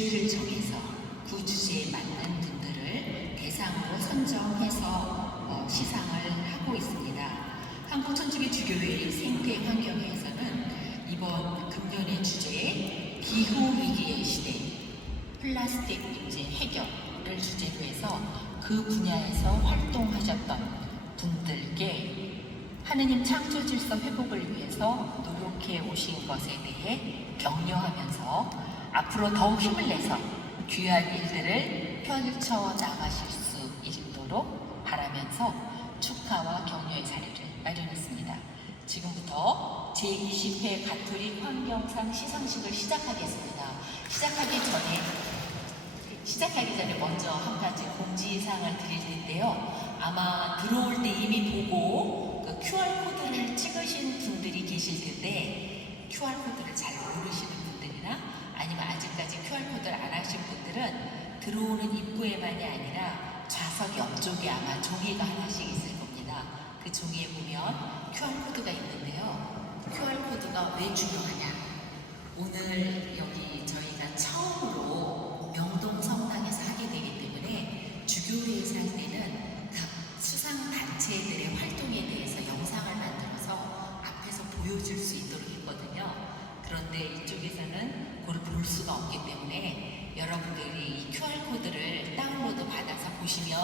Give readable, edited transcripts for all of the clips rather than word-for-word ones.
주제를 정해서 그 주제에 맞는 분들을 대상으로 선정해서 시상을 하고 있습니다. 한국천주교주교회 생태 환경회에서는 이번 금년의 주제 기후위기의 시대, 플라스틱 문제 해결을 주제로 해서 그 분야에서 활동하셨던 분들께 하느님 창조 질서 회복을 위해서 노력해 오신 것에 대해 격려하면서 앞으로 더욱 힘을 내서 귀한 일들을 펼쳐 나가실 수 있도록 바라면서 축하와 격려의 자리를 마련했습니다. 지금부터 제20회 가톨릭 환경상 시상식을 시작하겠습니다. 시작하기 전에 먼저 한 가지 공지사항을 드릴 텐데요. 아마 들어올 때 이미 보고 그 QR코드를 찍으신 분들이 계실 텐데 QR코드를 잘 모르시는 분들이나 아니면 아직까지 QR코드를 안 하신 분들은 들어오는 입구에만이 아니라 좌석 옆쪽에 아마 종이가 하나씩 있을 겁니다. 그 종이에 보면 QR코드가 있는데요. QR코드가 왜 중요하냐? 오늘 여기 저희가 처음으로 명동 성당에서 하게 되기 때문에 주교회에서 할 때는 각 수상단체들의 활동에 대해서 영상을 만들어서 앞에서 보여줄 수 있도록 했거든요. 그런데 이쪽에서는 그걸 볼 수가 없기 때문에 여러분들이 이 QR코드를 다운로드 받아서 보시면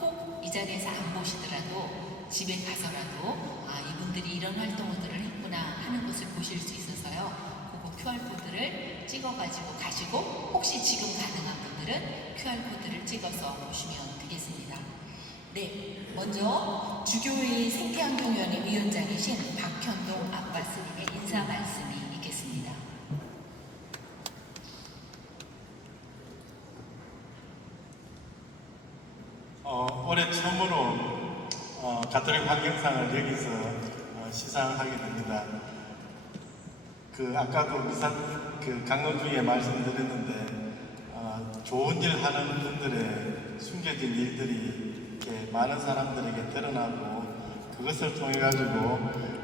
꼭 이 자리에서 안 보시더라도 집에 가서라도 이분들이 이런 활동들을 했구나 하는 것을 보실 수 있어서요. 그거 QR코드를 찍어가지고 가시고 혹시 지금 가능한 분들은 QR코드를 찍어서 보시면 되겠습니다. 네, 먼저 주교회 생태환경위원회 위원장이신 박현동 아빠 스님의 인사 말씀이 있겠습니다. 올해 처음으로 가톨릭 환경상을 여기서 시상하게 됩니다. 아까도 강론중에 말씀드렸는데 좋은 일 하는 분들의 숨겨진 일들이 이렇게 많은 사람들에게 드러나고 그것을 통해 가지고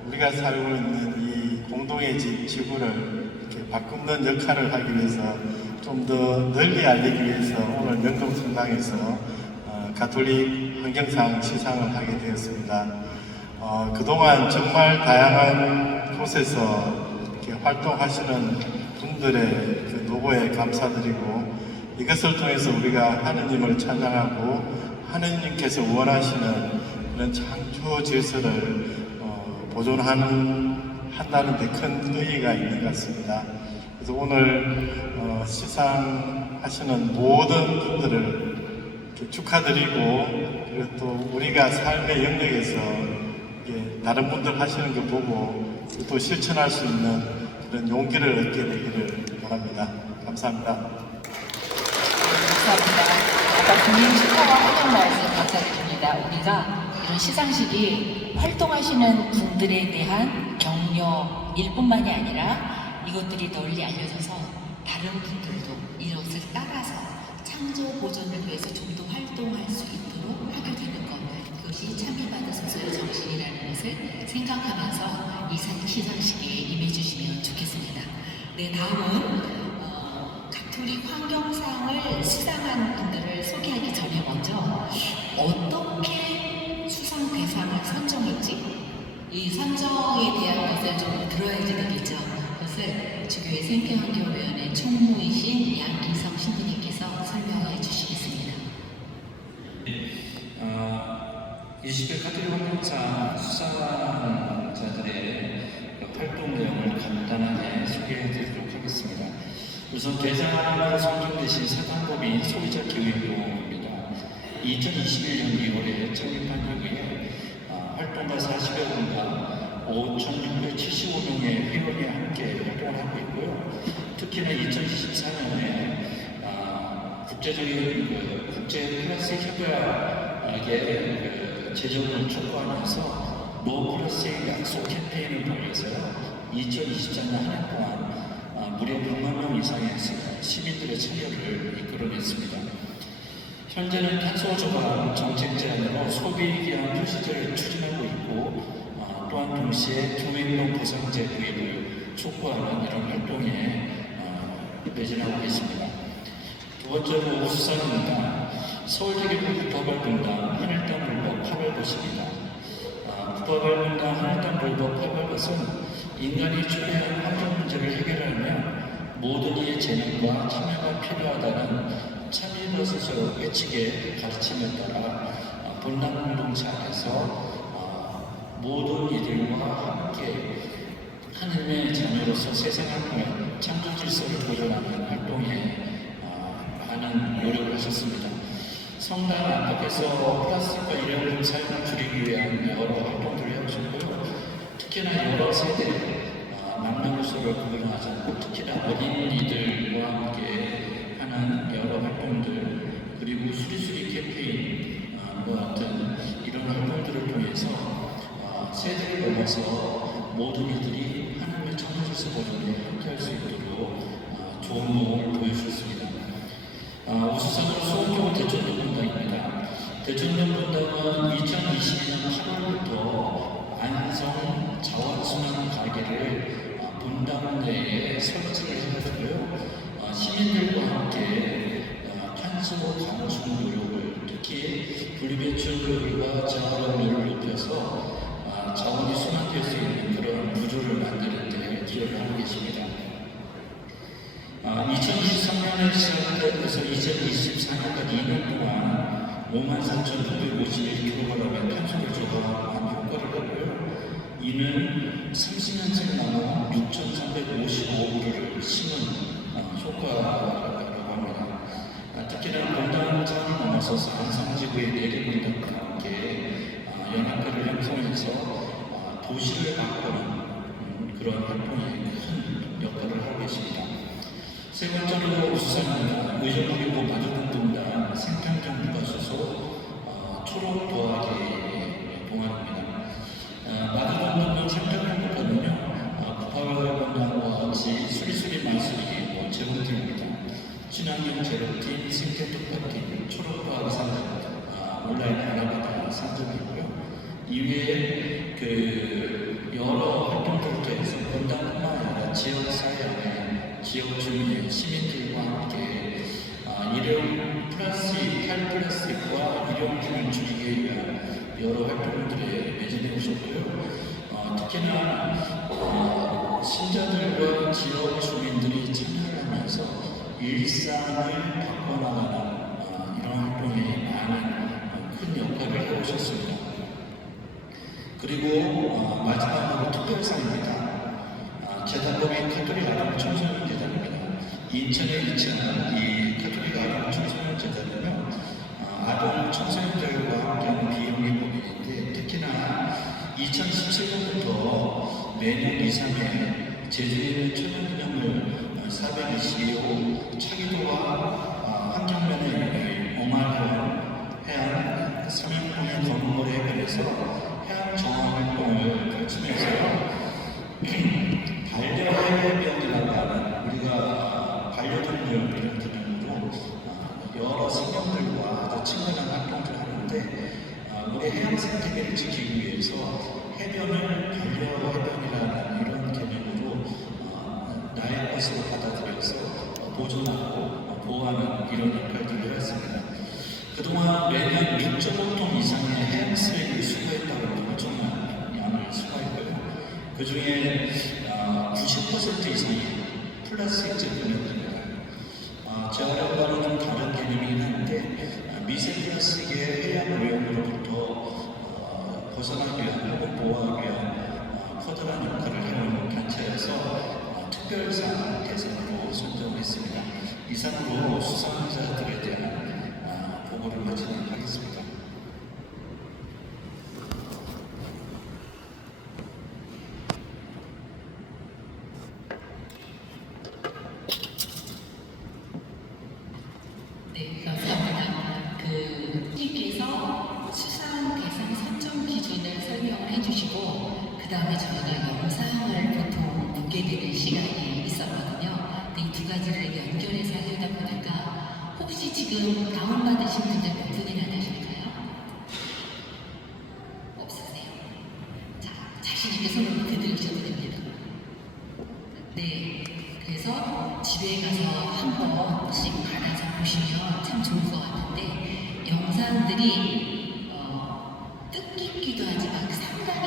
우리가 살고 있는 이 공동의 지구를 이렇게 바꾸는 역할을 하기 위해서 좀 더 널리 알리기 위해서 오늘 명동 성당에서 가톨릭 환경상 시상을 하게 되었습니다. 그동안 정말 다양한 곳에서 이렇게 활동하시는 분들의 그 노고에 감사드리고 이것을 통해서 우리가 하느님을 찬양하고 하느님께서 원하시는 그런 창조 질서를 보존한다는 데 큰 의의가 있는 것 같습니다. 그래서 오늘 시상하시는 모든 분들을 축하드리고 그리고 또 우리가 삶의 영역에서 다른 분들 하시는 거 보고 또 실천할 수 있는 그런 용기를 얻게 되기를 바랍니다. 감사합니다. 감사합니다. 아까 국민 축하와 환영 말씀 감사드립니다. 우리가 이런 시상식이 활동하시는 분들에 대한 격려일 뿐만이 아니라 이것들이 널리 알려져서 다른 분들도 이것을 따라서 창조 보존을 위해서 좀 더 활동할 수 있도록 하게 되는 것, 그것이 창조받은 소수의 정신이라는 것을 생각하면서 이 시상식에 임해주시면 좋겠습니다. 네, 다음은 가톨릭 환경상을 수상한 분들을 소개하기 전에 먼저 어떻게 수상 대상을 선정했지? 이 선정에 대한 것을 좀 들어야지 되겠죠. 그것을 주교회 생태환경위원회 총무이신 양기성 신부님께서 설명해 주시겠습니다. 20회 가톨릭 환경상 수상자들의 활동 내용을 간단하게 소개해 드리도록 하겠습니다. 우선 대상으로 선정되신 사단법인 소비자 기후행동입니다. 2021년 2월에 창립한 이후에 활동가 40여 분과 5,675명의 회원이 함께 활동을 하고 있고요. 특히나 2024년에 국제적인 국제 플라스틱 협약의 제정을 촉구하면서 노 플라스틱 약속 캠페인을 벌여서 2024년 한 해 동안 무려 100만 명 이상의 시민들의 참여를 이끌어냈습니다. 현재는 탄소 저감 정책 제안으로 소비 기한 표시제를 추진하고 있고 또한 동시에 교육용 보상제 도입을 촉구하는 이런 활동에 매진하고 있습니다. 두 번째로 우수상입니다. 서울대교구 국가발권단 하늘땅 불법 파벌것입니다. 국가발권단 하늘땅 불법 파벌것은 인간이 초래한 환경 문제를 해결하려면 모든 이의 재능과 참여가 필요하다는 참이버섯의 외측의 가르침에 따라 본당 공동체 안에서 모든 이들과 함께 하느님의 자녀로서 세상을 창조 질서를 보존하는 활동에 많은 노력을 하셨습니다. 성당 안팎에서 플라스틱과 일회용품 사용을 줄이기 위한 여러 활동들을 해오셨고요. 특히나 여러 세대, 남녀노소를 구분하지 않고 특히나 어린이들과 함께 하는 여러 활동들, 그리고 수리수리 캠페인과 같은 이런 활동들을 통해서 세대를 넘어서 모든 이들이 하나님의 창조질서 보존에 함께할 수 있도록 좋은 모험을 보여주셨습니다. 우수상으로 수원교구 대전동분당입니다. 대전동분당은 2022년 8월부터 안성 자원순환 가게를 분당 내에 설치를 해가지고요. 시민들과 함께 탄소 감축 노력을, 특히 분리배출과 재활용률을 높여서 자원이 순환될 수 있는 그런 구조를 만드는 데 기여를 하고 계십니다. 2023년에 시작돼서 2024년까지 2년 동안 54,951kg의 탄소를 저감한 효과를 했고요. 이는 30년째 나무 6,355그루를 심은 효과라고 합니다. 특히나 본당장을 넘어서서 안성지구의 내리분당과 함께 연합회를 형성해서 도시를 바꾸는 그런 활동에 큰 역할을 하고 계십니다. 세 번째로 우수상입니다. 의정부교구 마두분분당 생탄정 국가소속 초록 도화기 동아리입니다. 마두분분당 생탄정 국가는요, 국가발권단과 같이 수리수리 마술이 제공됩니다. 친환경 제로팀, 생태 뚝딱팀, 초록 도화기 상점, 온라인 알아보다 상점이고요. 이외에 여러 활동들을 통해서 본당뿐만 아니라 지역사회 안에 지역 주민, 시민들과 함께 일회용 플라스틱, 탈플라스틱과 일회용품을 줄이기 위한 여러 활동들에 매진해 오셨고요. 특히나 신자들과 지역 주민들이 참여를 하면서 일상을 바꿔나가는 이런 활동에 많은 큰 역할을 해오셨습니다. 그리고 마지막으로 특별상입니다. 재단법인 가톨릭 아동 청소년 재단입니다. 인천에 위치한 이 가톨릭 아동 청소년 재단은요, 아동 청소년들과 함께하는 비영리 법인인데, 특히나 2017년부터 매년 2, 3회 제주에 있는 천연기념물 422호 차기도와 환경면의 옹알해안 해안 삼양공의 검은머리 해변에서 해양 정화활동을 펼치면서요, 반려해변이라고 하는, 우리가 반려동물 이런 기능으로 여러 생명들과 아주 친근한 활동들을 하는데, 우리 해양 생태계를 지키기 위해서 해변을 반려해변이라는 이런 개념으로 나의 것으로 받아들여서 보존하고 보호하는 이런 역할들을 했습니다. 그동안 매년 6.5톤 이상의 해양 쓰레기를 수거했다고 하는 엄청난 양을 수거했고요. 그 중에 90% 이상이 플라스틱 제품입니다. 재활용과는 좀 다른 개념이긴 한데, 미세 플라스틱의 해양 오염으로부터 벗어나기 위한 혹은 보호하기 위한 커다란 역할을 해온 단체여서 특별상 대상으로 선정했습니다. 이상으로 수상자들에 대한 보고를 마치도록 하겠습니다. 네, 감사합니다. 님께서 수상 대상 선정 기준을 설명을 해주시고, 그 다음에 저희가 영상을 보통 보게 되는 시간이 있었거든요. 이 두 가지를 연결해서 하려다 보니까 혹시 지금 다운받으신 분들 몇 분이나 되실까요? 없으세요? 자, 자신 있게 손을 밑에 들으셔도 됩니다. 네, 그래서 집에 가서 한 번씩 받아서 보시면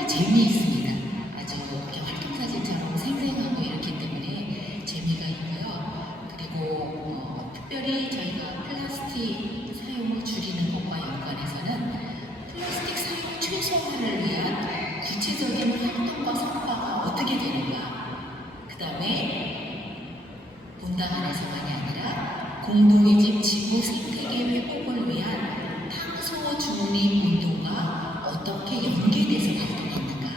재미있습니다. 아주 이렇게 활동사진처럼 생생하고 이렇기 때문에 재미가 있고요. 그리고 특별히 저희가 플라스틱 사용을 줄이는 것과 연관해서는 플라스틱 사용 최소화를 위한 구체적인 활동과 성과가 어떻게 되는가, 그 다음에 본당 안에서만이 아니라 공동의 집 지구 생태계 회복을 위한 탄소 중립 운동과 어떻게 연계돼서 활동했는가,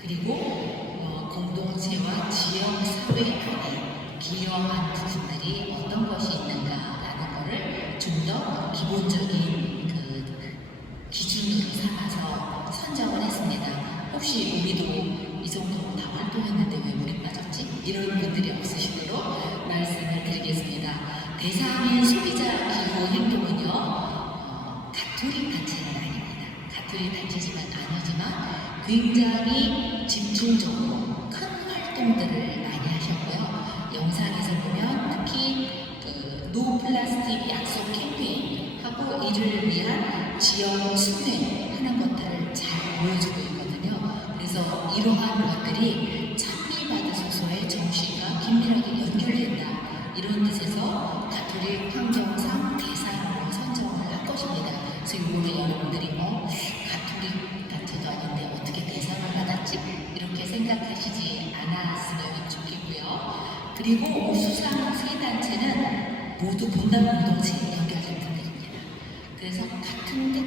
그리고 공동체와 지역 사회 안에 기여한 부분들이 어떤 것이 있는가라는 것을 좀 더 기본적인 기준으로 삼아서 선정을 했습니다. 혹시 우리도 이 정도로 다 활동했는데 왜 물이 빠졌지? 이런 분들이 없으시도록 말씀을 드리겠습니다. 대상인 소비자 기호 행동은요, 가톨릭 단체는 아닙니다. 가톨릭 단체지만 아니지만 굉장히 집중적으로 큰 활동들을 많이 하셨고요. 영상에서 보면 특히 노 플라스틱 약속 캠페인하고 이를 위한 지역 순회하는 것들을 잘 보여주고 있거든요. 그래서 이러한 것들이 찬미받으소서의 정신과 긴밀하게 연결된다, 이런 뜻에서 가톨릭 환경상 대상으로 선정을 할 것입니다. 그래서 이번에 여러분들이 가톨릭 단체도 아닌데 어떻게 대상을 받았지? 이렇게 생각하시지 않았으면 좋겠고요. 그리고 우수상 세 단체는 모두 본당 공동체에 연결된 분들입니다. 그래서 같은 듯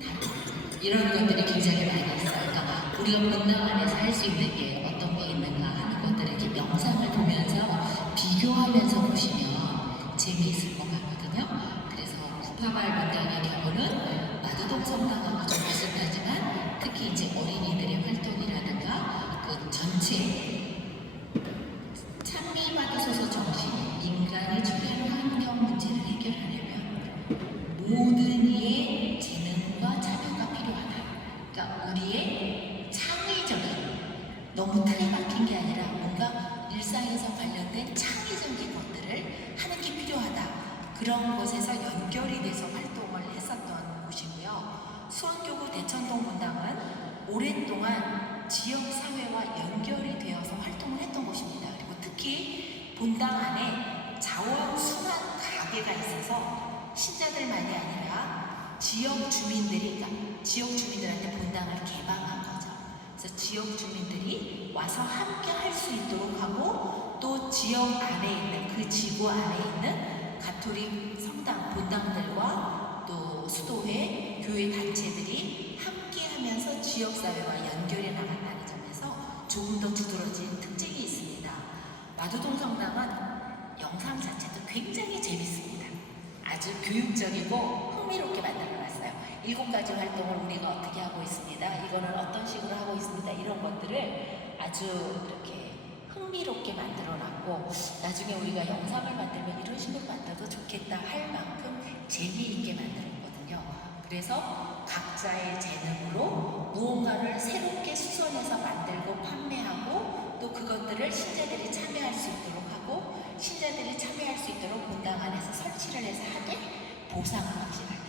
다른 이런 것들이 굉장히 많이 있어요. 그러니까 우리가 본당 안에서 할 수 있는 게 어떤 게 있는가 하는 것들을 이렇게 영상을 보면서 비교하면서 보시면 재미있을 것 같거든요. 그래서 구파발 본당의 경우는 마두동 성당하고 좀 비슷하지만 특히 이제 어린이들의 활동이라든가 그 전체 찬미받으소서 정신, 인간이 주된 환경 문제를 해결하려면 모든 이의 재능과 참여가 필요하다. 그러니까 우리의 창의적인, 너무 틀에 박힌 게 아니라 뭔가 일상에서 관련된 창의적인 것들을 하는 게 필요하다. 그런 곳에서 연결이 돼서 활동을 했었던 곳이고요. 수원교구 대천동 본당은 오랫동안 지역사회와 연결이 되어서 활동을 했던 곳입니다. 그리고 특히 본당 안에 자원순환 가게가 있어서 신자들만이 아니라 지역 주민들이, 그러니까 지역 주민들한테 본당을 개방한 거죠. 그래서 지역 주민들이 와서 함께 할 수 있도록 하고, 또 지역 안에 있는, 그 지구 안에 있는 가톨릭 성당 본당들과 또 수도회, 교회 단체들이 함께 하면서 지역사회와 연결해 나간다는 점에서 조금 더 두드러진 특징이 있습니다. 마두동 성당은 영상 자체도 굉장히 재밌습니다. 아주 교육적이고 흥미롭게 만들어놨어요. 7가지 활동을 우리가 어떻게 하고 있습니다. 이거는 어떤 식으로 하고 있습니다. 이런 것들을 아주 이렇게 흥미롭게 만들어놨고, 나중에 우리가 영상을 만들면 이런 식으로 만들어도 좋겠다 할 만큼 재미있게 만들었거든요. 그래서 각자의 재능으로 무언가를 새롭게 수선해서 만들고 판매하고, 또 그것들을 신자들이 참여할 수 있도록 하고, 신자들이 참여할 수 있도록 본당 안에서 설치를 해서 하되 보상을 지불합니다.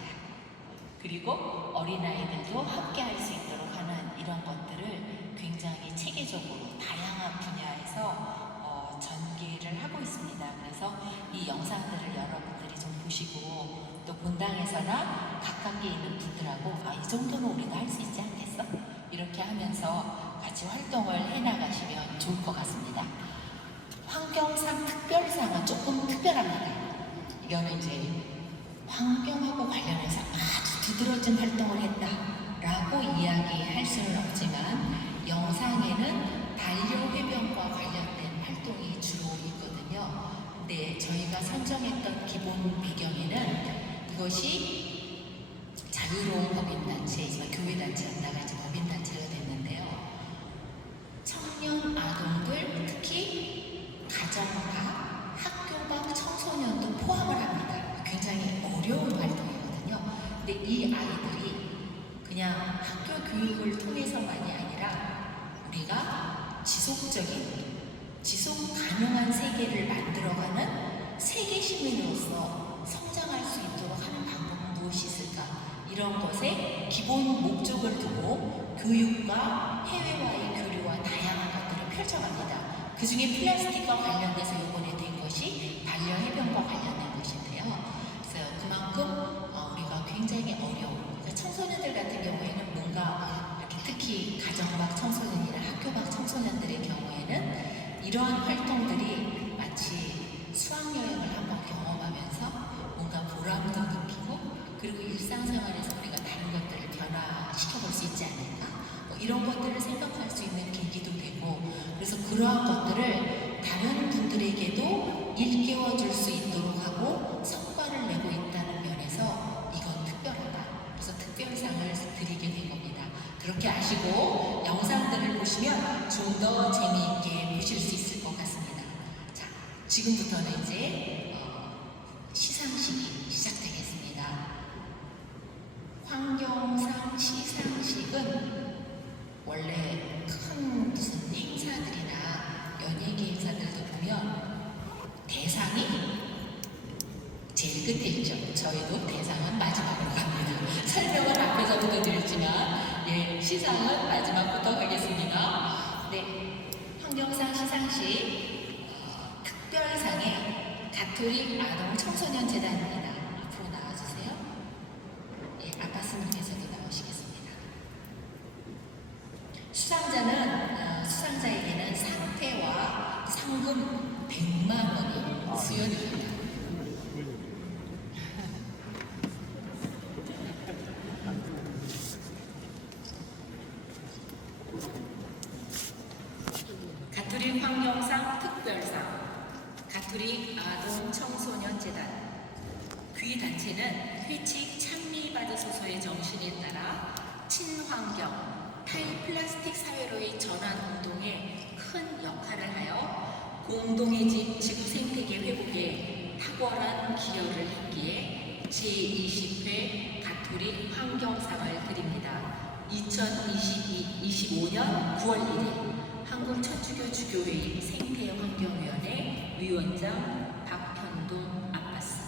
그리고 어린아이들도 함께 할 수 있도록 하는 이런 것들을 굉장히 체계적으로 다양한 분야에서 전개를 하고 있습니다. 그래서 이 영상들을 여러분들이 좀 보시고, 또 본당에서나 가깝게 있는 분들하고 이 정도는 우리가 할 수 있지 않겠어? 이렇게 하면서 같이 활동을 해나가시면 좋을 것 같습니다. 환경상 특별상은 조금 특별합니다. 이거는 이제 환경하고 관련해서 아주 두드러진 활동을 했다라고 이야기할 수는 없지만, 영상에는 반려회병과 관련된 활동이 주로 있거든요. 근데 저희가 선정했던 기본 배경에는 이것이 자유로운 법인단체에서 교회단체였다가 이제 법인단체가 됐는데요. 청년 아동들, 특히 가정과 학교 밖 청소년도 포함을 합니다. 굉장히 어려운 활동이거든요. 근데 이 아이들이 그냥 학교 교육을 통해서만이 아니라 우리가 지속적인, 지속 가능한 세계를 만들어가는 세계 시민으로서 성장할 수 있도록 하는 방법은 무엇이 있을까? 이런 것에 기본 목적을 두고 교육과 해외와의 교류와 다양한 것들을 펼쳐갑니다. 그 중에 플라스틱과 관련돼서 이번에 된 것이 반려해변과 관련된 것인데요. 그래서 그만큼 우리가 굉장히 어려운, 그러니까 청소년들 같은 경우에는 뭔가 이렇게 특히 가정 밖 청소년이나 학교 밖 청소년들의 경우에는 이러한 활동들이 마치 수학여행을 한번 경험하면서 뭔가 보람도 느끼고 그리고 일상생활에서 우리가 다른 것들을 변화시켜볼 수 있지 않을까? 뭐 이런 것들을 생각할 수 있는 계기도 되고 그래서 그러한 것들을 다른 분들에게도 일깨워 줄 수 있도록 하고 성과를 내고 있다는 면에서 이건 특별하다. 그래서 특별상을 드리게 된 겁니다. 그렇게 아시고 영상들을 보시면 좀 더 재미있게 보실 수 있을 것 같습니다. 자, 지금부터는 이제 시상식이 시작되겠습니다. 환경상 시상식은 원래 큰 무슨 행사들이나 연예계 행사들도 보면 대상이 제일 끝에 있죠. 저희도 대상은 마지막으로 갑니다. 설명은 앞에서부터 드렸지만 시상은 마지막부터 하겠습니다. 네, 환경상 시상식 특별상의 가톨릭 아동 청소년 재단입니다. 앞으로 나와주세요. 아빠스님께서도 나오시겠습니다. 수상자에게는 상패와 상금 100만 원이 수여됩니다. 가톨릭 환경상 특별상, 가톨릭 아동 청소년 재단. 그 단체는 회칙 찬미받으소서의 정신에 따라 친환경, 탈플라스틱 사회로의 전환 운동에 큰 역할을 하여 공동의 집 지구 생태계 회복에 탁월한 기여를 했기에 제20회 가톨릭 환경상을 드립니다. 2025년 9월 1일 한국천주교 주교회의 생태환경위원회 위원장 박현돈 아빠스.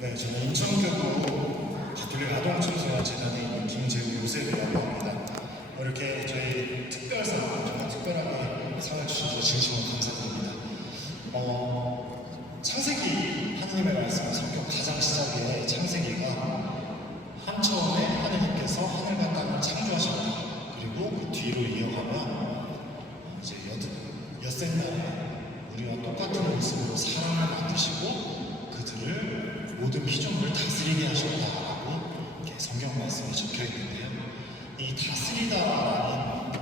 네, 저는 인천교구 가톨릭 아동 청소년 재단에 있는 김재우 요셉이라고 합니다. 이렇게 저희 특별상, 정말 특별하게 상을 주셔서 진심으로 감사드립니다. 창세기, 하느님의 말씀, 성경 가장 시작에 창세기가 한 처음에 하느님께서 하늘과 땅을 창조하셨다. 그리고 그 뒤로 이어가면 이제 엿새 날에 우리와 똑같은 모습으로 사람을 만드시고 그들을 모든 피조물을 다스리게 하셨다라고 이렇게 성경 말씀에 적혀 있는데요. 이 다스리다라는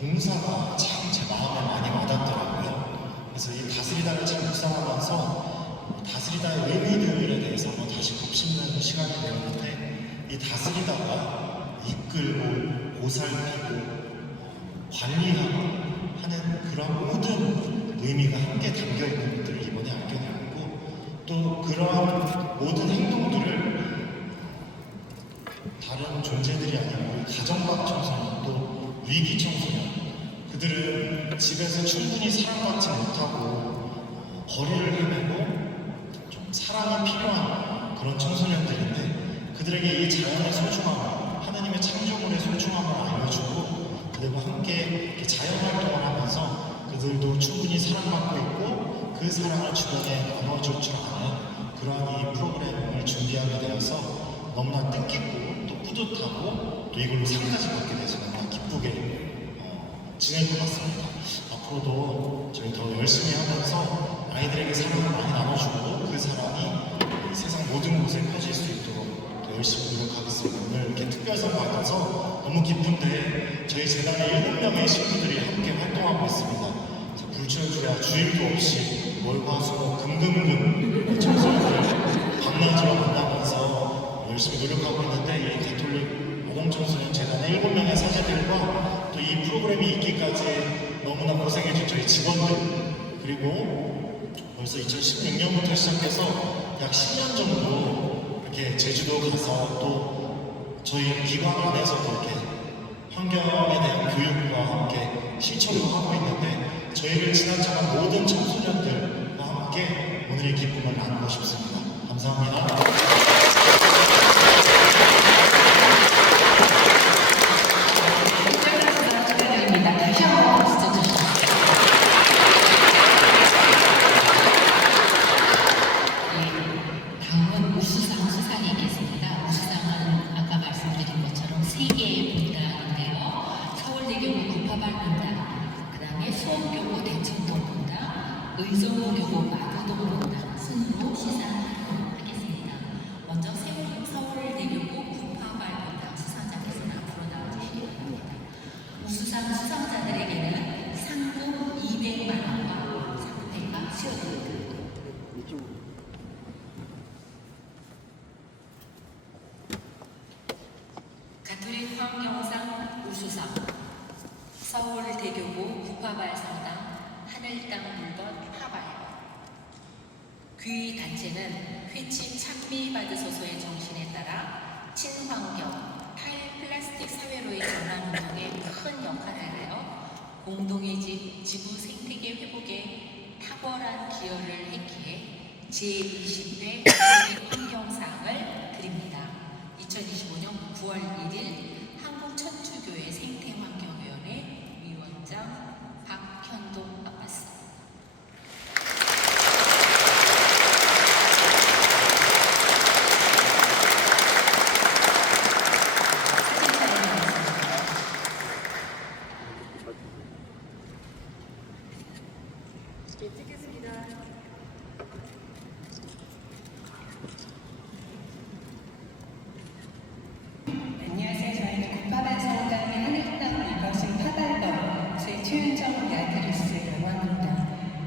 동사가 참 제 마음에 많이 와닿더라고요. 그래서 이 다스리다를 참 묵상하면서 다스리다의 의미들에 대해서 한번 다시 곱씹는 시간이 되었는데 이 다스리다가 이끌고 보살피고 관리하고 하는 그런 모든 의미가 함께 담겨 있는 것들을 이번에 알게 되었고 또 그러한 모든 행동들을 다른 존재들이 아니라 우리 가정 밖 청소년 또 위기 청소년 그들은 집에서 충분히 사랑받지 못하고 거리를 헤매고 좀 사랑이 필요한 그런 청소년들인데 그들에게 이 자연의 소중함 하나님의 창조물의 소중함을 알려주고 그들과 함께 이렇게 자연활동을 하면서 그들도 충분히 사랑받고 있고 그 사랑을 주변에 나눠줄 줄 아는 그러한 이 프로그램을 준비하게 되어서 너무나 뜻깊고 또 뿌듯하고 또 이걸로 상까지 받게 돼서 너무나 기쁘게 지낼 것 같습니다. 앞으로도 저희 더 열심히 하면서 아이들에게 사랑을 많이 나눠주고 그 사랑이 세상 모든 곳에 퍼질 수 있도록 더 열심히 노력하겠습니다. 오늘 이렇게 특별상 받아서 너무 기쁜데 저희 재단에 7명의 식구들이 함께 활동하고 있습니다. 불철주야 주일도 없이 월화수목 금금금 청소년들 밤낮으로 만나면서 열심히 노력하고 있는데 이 가톨릭 아동청소년 재단의 7명의 사제들과 또 이 프로그램이 있기까지 너무나 고생해준 저희 저희 직원들 그리고 벌써 2016년부터 시작해서 약 10년 정도 이렇게 제주도 가서 또 저희 기관 안에서도 이렇게 환경에 대한 교육과 함께 실천을 하고 있는데 저희를 지나쳐간 모든 청소년들과 함께 오늘의 기쁨을 나누고 싶습니다. 감사합니다. 축하드립니다. 다시 한번 박수 쳐주시죠. 네, 다음은 우수상 수상이 있겠습니다. 우수상은 아까 말씀드린 것처럼 3개의 분당인데요. 서울대교구 구파발분당, 그 다음에 수원교구 대천동 분당, 의정부교구 마구동 분당 순으로 시상하도록 하겠습니다. 먼저 서울대교구 구파발분당 수상자께서는 앞으로 나와주시기 바랍니다. 우수상 수상자들에게는 상금 200만 원과 상패가 수여됩니다. 가톨릭 환경상 우수상 서울대교구 구파발 상당 하늘땅 물건 하발 귀 단체는 회치 찬미 받으소서의 정신에 따라 친환경 탈플라스틱 사회로의 전환운동에 큰 역할을 하여 공동의 지구 생태계 회복에 탁월한 기여를 했기에 제20회 환경상을 드립니다. 2025년 9월 1일 한국천주교회 생태환경위원회 위원장 박현동 아빠스. 안녕하세요. 저희는 구파발 성당의 하늘땅 이것은 파발벗의 최윤정 야드리스라고 합니다.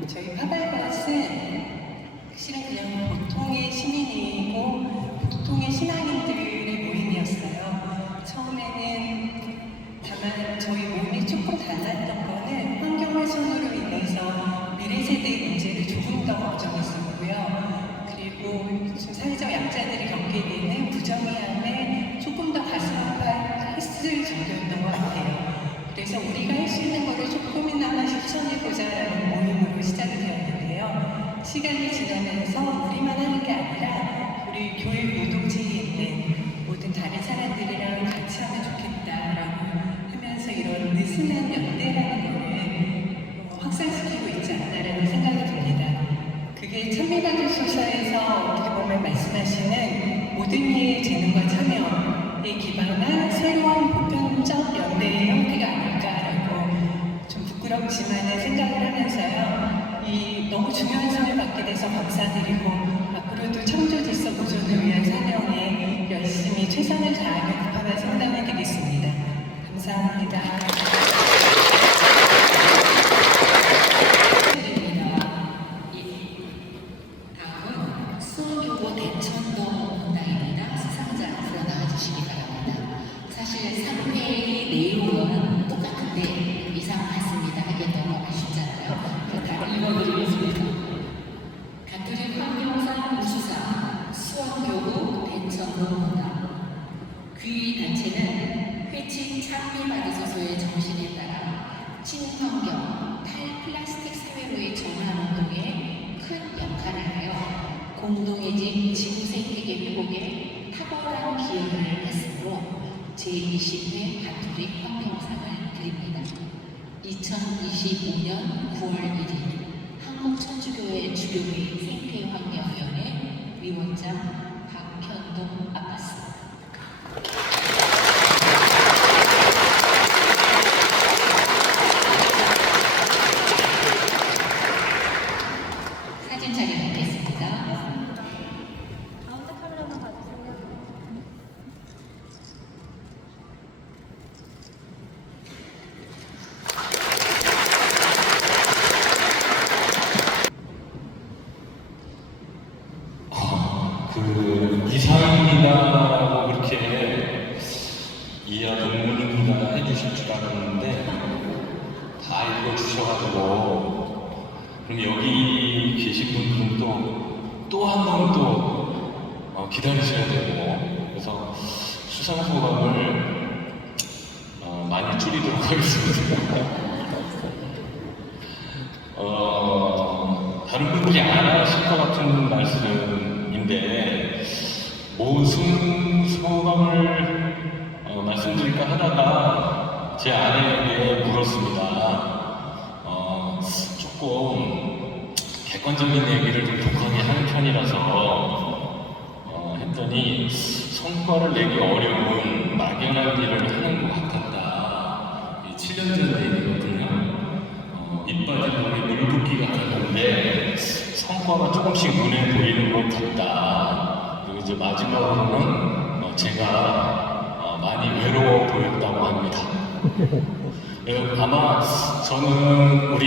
저희 파발벗은 실은 그냥 보통의 시민이고 보통의 신앙인들의 모임이었어요. 처음에는 다만 저희 모임이 조금 달랐던 거는 환경훼손으로 인해서 미래 세대의 문제를 조금 더 걱정했었고요. 그리고 좀 사회적 약자들이 겪게 되는 부정의함에 조금 더 가슴 아파했을 정도였던 것 같아요. 그래서 우리가 할 수 있는 것을 조금이나마 실천해보자라는 모임으로 시작이 되었는데요. 시간이 지나면서 우리만 하는 게 아니라 우리 교육 노동체에 있는 모든 다른 사람들이랑 같이 하면 좋겠다라고 하면서 이런 느슨한 연대라는 거를 확산시키고 있지 않나라는 생각이 듭니다. 그게 찬미받을 소서에서 어떻게 보면 말씀하시는 모든 이의 재능과 참여에 기반한 새로운 보편적 연대의 형태가 아닐까라고 좀 부끄럽지만은 생각을 하면서요. 이 너무 중요한 상을 받게 돼서 감사드리고 앞으로도 창조 질서 보존을 위한 사명에 열심히 최선을 다하는 구파발 성당이 되겠습니다. 감사합니다. 다음은 수원교구 대천동 분당입니다. 수상자 앞으로 나와주시기 바랍니다. 사실 3회의 내용은 똑같은데 이상 같습니다. 하기엔 너무 아쉽잖아요. 다 읽어드리겠습니다. 가톨릭 환경상 우수상 수원교구 대천동 분당 귀 단체는 회칙 찬미 받으소서의 정신에 따라 친환경 탈플라스틱 사회로의 전환운동에 큰 역할을 하여 공동의진 지구생태계 회복에 탁월한 기여를 했으므로 제20회 가톨릭 환경상을 드립니다. 2025년 9월 1일 한국천주교회 주교회 생태환경위원회 위원장 박현동 아빠스. 사진 촬영 받겠습니다. 가운데 카메라만 봐주세요. 이상입니다. 그럼 여기 계신 분들은 또 한 번 또 기다리셔야 되고, 그래서 수상 소감을 많이 줄이도록 하겠습니다. 다른 분들이 안 하실 것 같은 말씀인데 무슨 소감을 말씀드릴까 하다가 제 아내에게 물었습니다. 조금 객관적인 얘기를 좀 독하게 하는 편이라서 했더니 성과를 내기 어려운 막연한 일을 하는 것 같았다. 7년 전 얘기거든요. 입 빠진 놈이 물 붓기 같았는데 성과가 조금씩 눈에 보이는 것 같다. 그리고 이제 마지막으로는 제가 많이 외로워 보였다고 합니다. 아마 저는 우리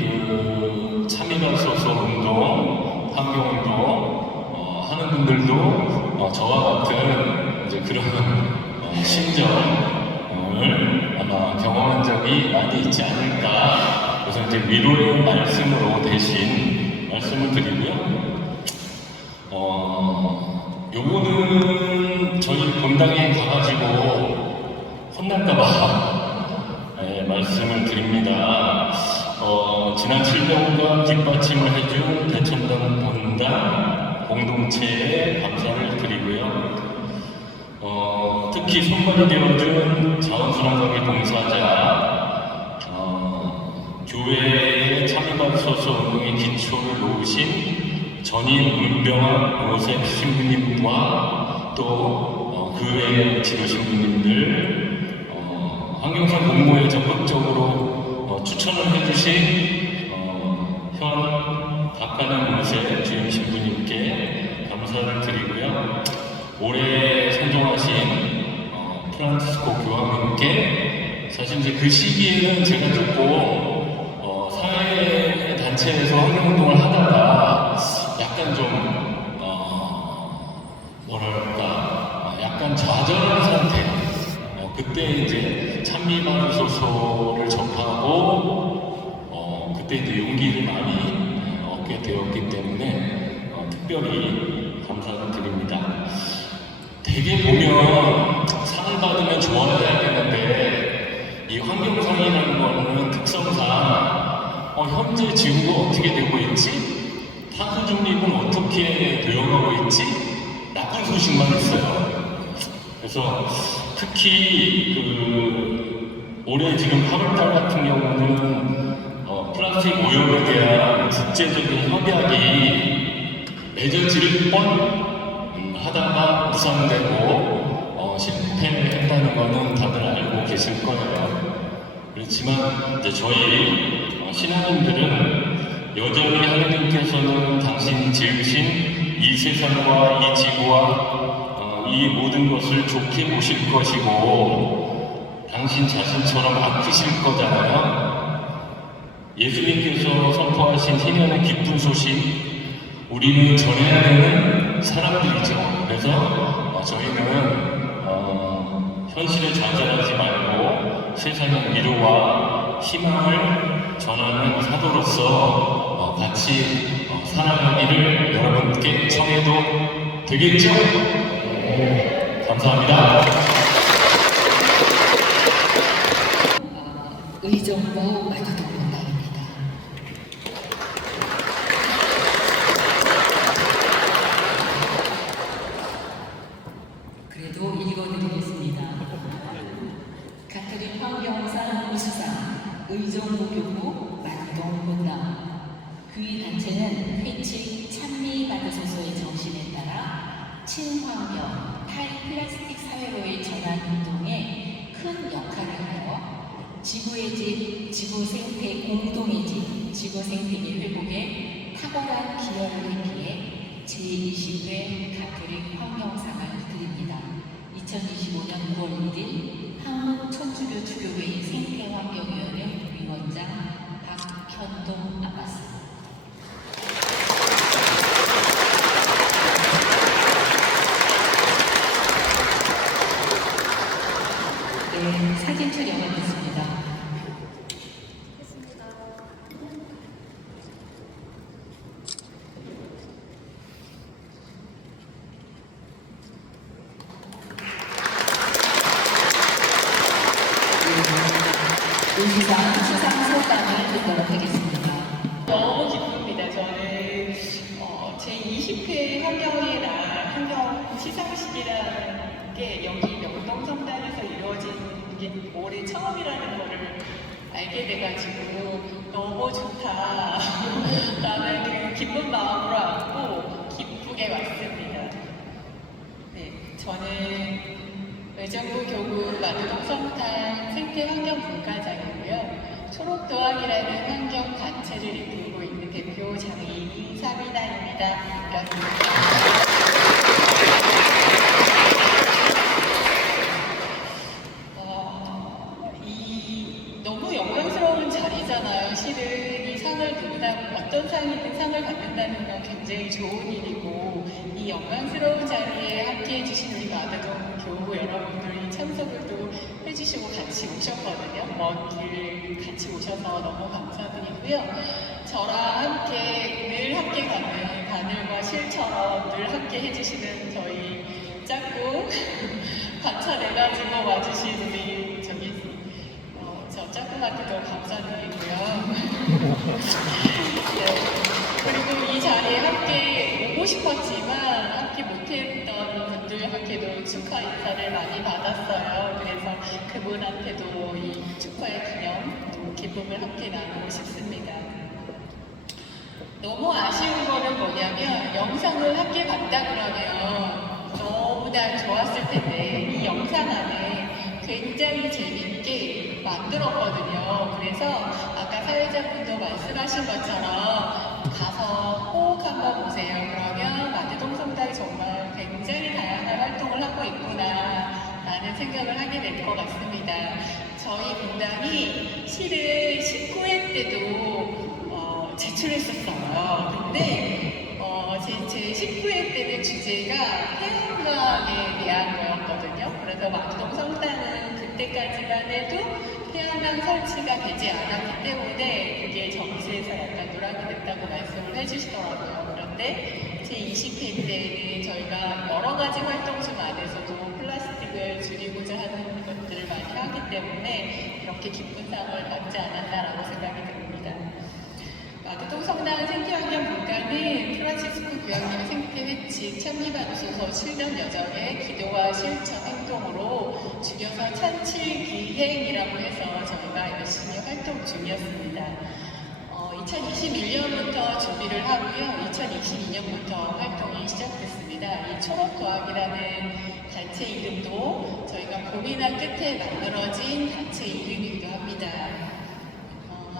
그 참여가소서 운동, 환경운동 하는 분들도 저와 같은 이제 그런 심정을 아마 경험한 적이 많이 있지 않을까. 그래서 이제 위로의 말씀으로 대신 말씀을 드리고요. 요거는 저희 본당에 가가지고 혼날까봐 말씀을 드립니다. 지난 7년간 뒷받침을 해준 대천당 본당 공동체에 감사를 드리고요. 특히 손발이 되어준 자원순환관계 봉사자, 교회의 참여가소서 운동의 기초를 놓으신 전임 문병환 오셉 신부님과 또 그 외의 지도 신부님들, 환경상 공모에 적극적으로 추천을 해주신 현 박가는 오셉 주임 신부님께 감사를 드리고요. 올해 선정하신 프란치스코 교황님께 사실 이제 그 시기에는 제가 조금 사회 단체에서 환경운동을 하다가 약간 좀 뭐랄까 약간 좌절한 상태. 그때 이제 찬미받으소서를 접하고 그때 이제 용기를 많이 얻게 되었기 때문에 특별히 감사를 드립니다. 되게 보면 상을 받으면 좋아해야 되는데 이 환경상이라는 거는 특성상 현재 지구가 어떻게 되고 있지? 탄소 중립은 어떻게 되어가고 있지? 나쁜 소식만 있어요. 그래서 특히 올해 지금 8월달 같은 경우는 플라스틱 오염에 대한 국제적인 협약이 맺어질 뻔 하다가 무산되고 실패를 했다는 거는 다들 알고 계실 거예요. 그렇지만 이제 저희 신앙인들은 여전히 하나님께서는 당신이 지으신 이 세상과 이 지구와 이 모든 것을 좋게 보실 것이고 당신 자신처럼 아끼실 거잖아요. 예수님께서 선포하신 희년의 기쁜 소식, 우리는 전해야 되는 사람들이죠. 그래서 저희는 현실에 좌절하지 말고 세상의 위로와 희망을 전하는 사도로서 같이 살아가기를 여러분께 청해도 되겠죠? 감사합니다. 의정부 마주동본당입니다. 그래도 읽어드리겠습니다. 가톨릭 환경상 우수상 의정부 교구 마주동본당. 그 단체는 회칙 찬미받으소서의 정신에 따라 친환경, 탈플라스틱 사회로의 전환 운동에 큰 역할을 하여 지구의 집, 지구 생태 공동의 집, 지구 생태계 회복에 탁월한 기여를 했기에 제20회 가톨릭 환경상을 드립니다. 2025년 9월 1일 한국 천주교 주교회의 생태환경위원회 위원장 박현동 아바스. 네, 사진 촬영하겠습니다. 했습니다. 올해 처음이라는 거를 알게 돼가지고 너무 좋다 라는 그 기쁜 마음으로 왔고 기쁘게 왔습니다. 네, 저는 외정부 교구 마두동 성탄 생태환경문화장이고요. 초록도학이라는 환경단체를 이끌고 있는 대표 장애인 이사미나입니다. 반갑습니다. 너무 영광스러운 자리잖아요. 실은 이 상을 누구나 어떤 상이든 상을 받는다는 건 굉장히 좋은 일이고 이 영광스러운 자리에 함께해 주신 우리 마두동 교우 여러분들이 참석을 또 해주시고 같이 오셨거든요. 먼 길 같이 오셔서 너무 감사드리고요. 저랑 함께 늘 함께 가는 바늘과 실처럼 늘 함께 해주시는 저희 짝꿍 관찰해가지고 와주신 우리 저 짝꿍한테도 감사드리고요. 네. 그리고 이 자리에 함께 오고 싶었지만 함께 못했던 분들한테도 축하 인사를 많이 받았어요. 그래서 그분한테도 이 축하의 기념 기쁨을 함께 나누고 싶습니다. 너무 아쉬운 거는 뭐냐면 영상을 함께 봤다 그러면 너무나 좋았을 텐데 이 영상 안에 굉장히 재미있게 만들었거든요. 그래서 아까 사회자분도 말씀하신 것처럼 가서 꼭 한번 보세요. 그러면 마두동 성당이 정말 굉장히 다양한 활동을 하고 있구나 라는 생각을 하게 될 것 같습니다. 저희 분당이 실은 19회 때도 제출했었어요. 근데 제 19회 때는 주제가 태양광에 대한 거였거든요. 그래서 마두동 성당은 그때까지만 해도 태양광 설치가 되지 않았기 때문에 그게 정시에서 약간 누락이 됐다고 말씀을 해주시더라고요. 그런데 제 20회 때는 저희가 여러 가지 활동 중 안에서도 플라스틱을 줄이고자 하는 것들을 많이 하기 때문에 이렇게 기쁜 상을 받지 않았다라고 생각이 듭니다. 마두동 성당 생태환경문화는 프란치스코 교황님의 생태회칙 찬미받으소서 7년 여정의 기도와 실천 행동으로 줄여서 찬칠기행이라고 해서 저희가 열심히 활동 중이었습니다. 2021년부터 준비를 하고요. 2022년부터 활동이 시작됐습니다. 이 초록도학이라는 단체 이름도 저희가 고민한 끝에 만들어진 단체 이름이기도 합니다.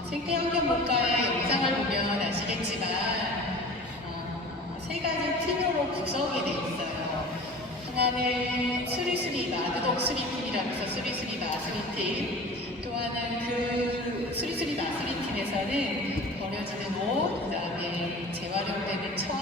생태환경문과의 영상을 보면 아시겠지만 세 가지 팀으로 구성이 되어 있어요. 하나는 수리수리 마두동 수리팀이라면서 수리수리 마수리팀, 또 하나는 그 수리수리 마수리팀에서는 버려지는 옷, 그 다음에 재활용되는 천,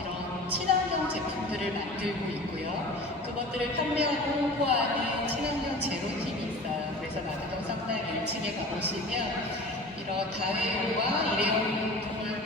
이런 친환경 제품들을 만들고 있고요. 그것들을 판매하고 홍보하는 친환경 제로팀이 있어요. 그래서 마두동 성당 1층에 가보시면 이런 다회용과 일회용품을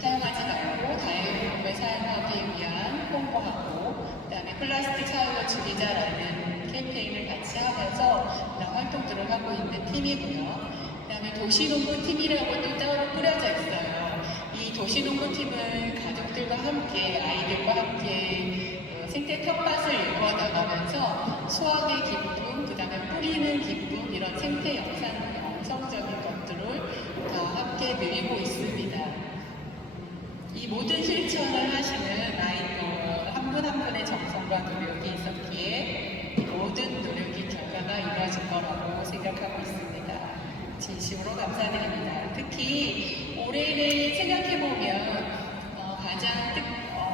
사용하지 말고 다회용품을 사용하기 위한 홍보하고 그다음에 플라스틱 사용을 줄이자라는 캠페인을 같이 하면서 이런 활동들을 하고 있는 팀이고요. 그다음에 도시농구팀이라고 또 따로 꾸려져 있어요. 이 도시농구팀은 가족들과 함께 아이들과 함께 생태 텃밭을 일궈 나가면서 수확의 기쁨, 그다음에 뿌리는 기쁨 이런 생태 영상적인 것들을 다 함께 누리고 있습니다. 이 모든 실천을 하시는 아이들 한 분 한 분의 정성과 노력이 있었기에 모든 노력이 결과가 이루어질 거라고 생각하고 있습니다. 진심으로 감사드립니다. 특히 올해를 생각해보면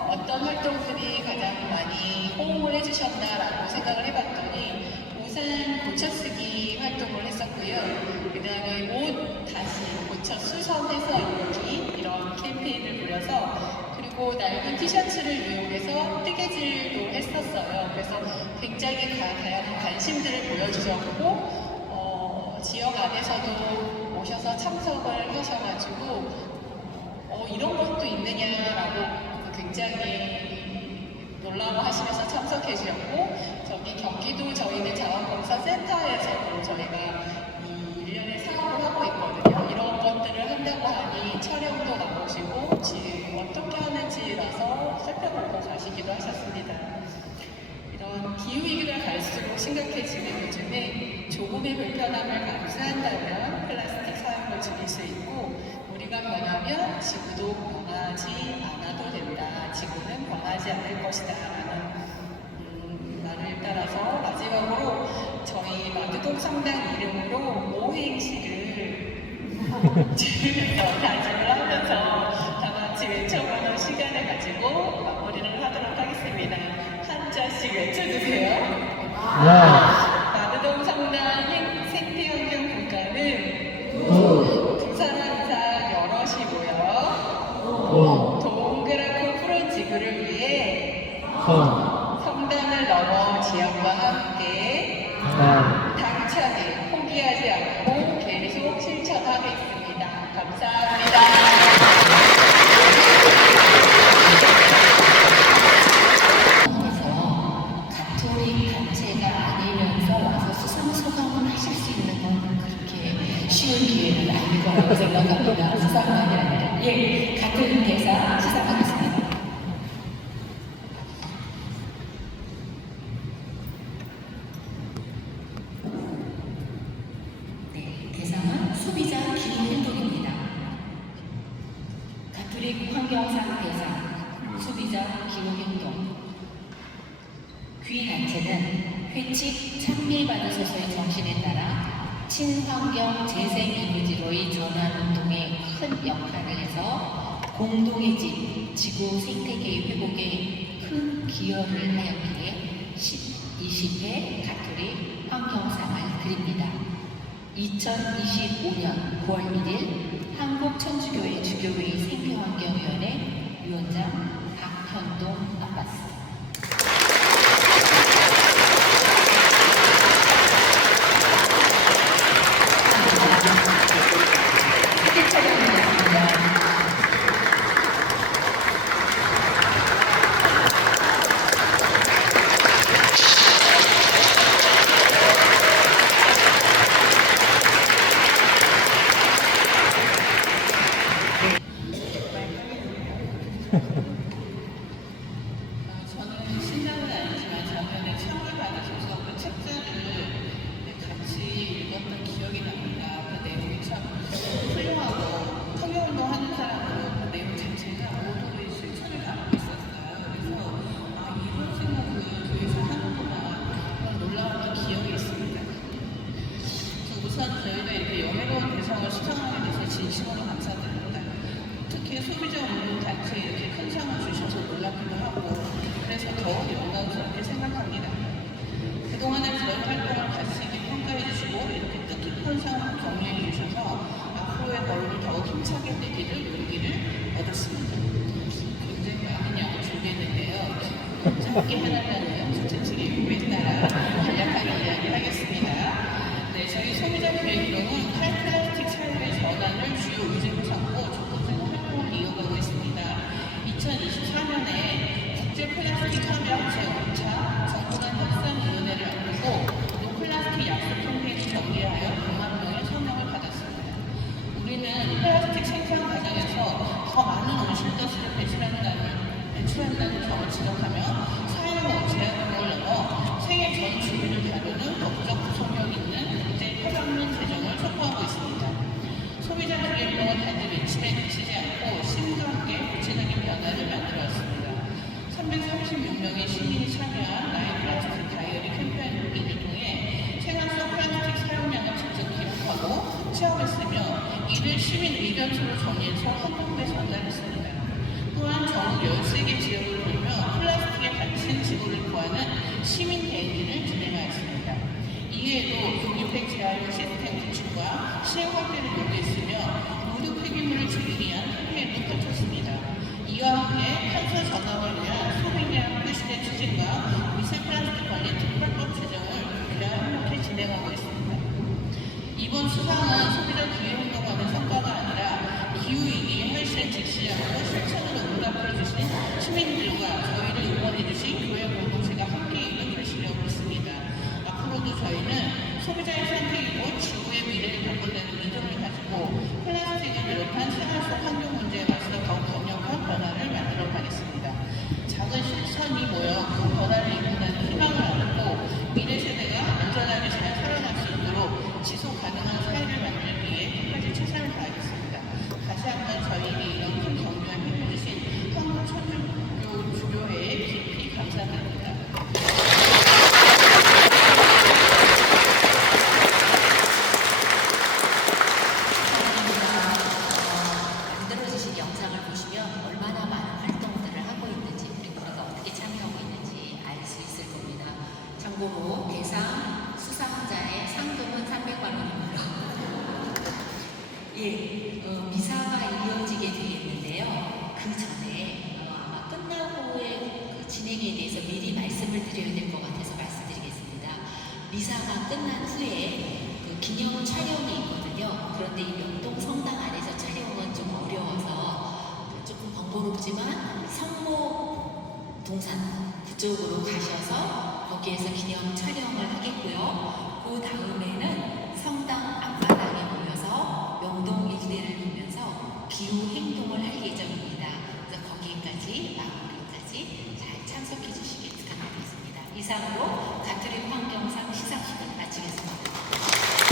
어떤 활동들이 가장 많이 호응을 해주셨나라고 생각을 해봤더니 우산 고쳐쓰기 활동을 했었고요. 그 다음에 옷 다시 고쳐 수선해서 입기 이런 캠페인을 벌여서 그리고 낡은 티셔츠를 이용해서 뜨개질도 했었어요. 그래서 굉장히 다양한 관심들을 보여주셨고 지역 안에서도 오셔서 참석을 하셔가지고 이런 것도 있느냐라고 굉장히 놀라워하시면서 참석해 주셨고 저기 경기도 저희는 자원봉사센터에서도 저희가 이 1년의 사업을 하고 있거든요. 이런 것들을 한다고 하니 촬영도 나오시고 지금 어떻게 하는지 와서 살펴보고 가시기도 하셨습니다. 이런 기후위기가 갈수록 심각해지는 요즘에 조금의 불편함을 감수한다면 플라스틱 사용을 줄일 수 있고 우리가 변하면 지구도 변하지 않아도 된다. 지구는 변하지 않을 것이다. 라는 말을 따라서 마지막으로 저희 마두동 성당 이름으로 오행시를 지으면서 다짐을 하면서 다 같이 외쳐보는 시간을 가지고 마무리를 하도록 하겠습니다. 한자씩 외쳐주세요. 마두동 성당 생태환경 국가는 부산 이상 여럿이 모여 동그랗고 푸른 지구를 위해 성당을 넘어 지역과 함께 당차게 포기하지 않고 계속 실천하겠습니다. 감사합니다. 가톨릭 단체가 아니면서 와서 수상 소감을 하실 수 있는 건 그렇게 쉬운 기회는 아닐 거라고 생각합니다. 수상만이 아니라 가톨릭 대사 시작하겠습니다. 네, 대상은 소비자 기후행동입니다. 가톨릭 환경상 대상 소비자 기후행동. 귀단체는 회칙 찬미받으소서의 정신에 따라 친환경 재생 에너지로의 전환운동에 큰 역할을 해서 공동의 집, 지구 생태계 회복에 큰 기여를 하였기에 20회 가톨릭 환경상을 드립니다. 2025년 9월 1일 한국천주교회 주교회 생태환경위원회 위원장 박현동 아빠스. 저는 신앙은 아니지만 작년에 상을 받으셔서 그 책자를 같이 읽었던 기억이 납니다. 그 내용이 참 훌륭하고 환경운동 하는 사람으로 그 내용 자체가 모두의 실천을 담고 있었어요. 그래서 이런 생각을 교회에서 하는구나 그런 놀라웠던 기억이 있습니다. 그래서 우선 저희가 이렇게 영예로운 대상을 수상하게 돼서 진심으로 감사드립니다. 특히 소비자 운동 단체에 이렇게 큰 상을 주셔서 놀랍기도 하고 그래서 더욱 영광스럽게 생각합니다. 그동안의 저희 활동을 같이 이렇게 평가해 주시고 이렇게 뜻깊은 상을 격려해 주셔서 앞으로의 걸음을 더욱 힘차게 내기를 용기를 얻었습니다. 굉장히 많은 양을 준비했는데요. 짧게 해달라는 주최 측의 요구에 따라 간략하게 이야기하겠습니다. 네, 저희 소비자 기획으로는 탈플라스틱 사용의 전환을 주요 의제로 삼고 적극적인 활동을 이어가고 있습니다. 2024년에 국제 플라스틱 협약 제5차 정부간 협상위원회를 앞두고 노플라스틱 약속 캠페인을 전개하여 100만 명의 서명을 받았습니다. 우리는 플라스틱 생산 과정에서 더 많은 온실가스를 배출한다는 점을 지적하며 사용 제한을 넘어 세계 전 주민을 다루는 법적 구속력 있는 국제 협약문 제정을 촉구하고 있습니다. 소비자 기획동은 단지 외침에 그치지 않고 시민과 함께 구체적인 변화를 만들어왔습니다. 336명의 시민이 참여한 나의 플라스틱 다이어리 캠페인을 통해 생활 속 플라스틱 사용량을 직접 기록하고 체험했으며 이를 시민 의견서로 정리해서 한국에 전달했습니다. 또한 전국 13개 지역을 돌며 플라스틱에 갇힌 지구를 구하는 시민 대행진을 진행하였습니다. 이외에도 독립팩 재활용 시스템 구축과 시행 확대를 요구했으며 모두 폐기물을 줄이기 위한 캠페인도 펼쳤습니다. 이와 함께 탄소 저감을 위한 소비량 표시의 추진과 미세 플라스틱 관리 특별법 제정을 함께 진행하고 있습니다. 이번 수상은 소비자 기회행동하는 성과가 아니라 기후위기에 훨씬 직시하고 실천으로 응답해주신 시민들과 저희를 응원해주신 교회 공동체가 함께 이끌 실력을 있습니다. 앞으로도 저희는 소비자의 선택이고 지구의 미래를 바꿔내는 믿음을 가지고 플라스틱을 비롯한 생활 속 환경 문제에 맞서 더욱 강력한 변화를 만들어 가겠습니다. 작은 실천이 모여 그 변화를 이끈다는 희망을 안고 미래 세대가 안전하게 잘 살아갈 수 있도록 영상을 보시면 얼마나 많은 활동들을 하고 있는지 그리고 우리가 어떻게 참여하고 있는지 알 수 있을 겁니다. 참고로 대상 수상자의 상금은 300만 원입니다. 예, 미사가 이어지게 되겠는데요. 그 전에 아마 끝나고의 그 진행에 대해서 미리 말씀을 드려야 될 것 같아서 말씀드리겠습니다. 미사가 끝난 후에 그 기념 촬영이 있거든요. 그런데 이 명동 성당 안에서 촬영은 좀 어려워서 조금 번거롭지만 성모 동산 그쪽으로 가셔서 거기에서 기념 촬영을 하겠고요. 그 다음에는 성당 앞마당에 모여서 명동 일대를 보면서 기후 행동을 할 예정입니다. 그래서 거기까지 마무리까지 잘 참석해 주시길 부탁드리겠습니다. 이상으로 가톨릭 환경상 시상식을 마치겠습니다.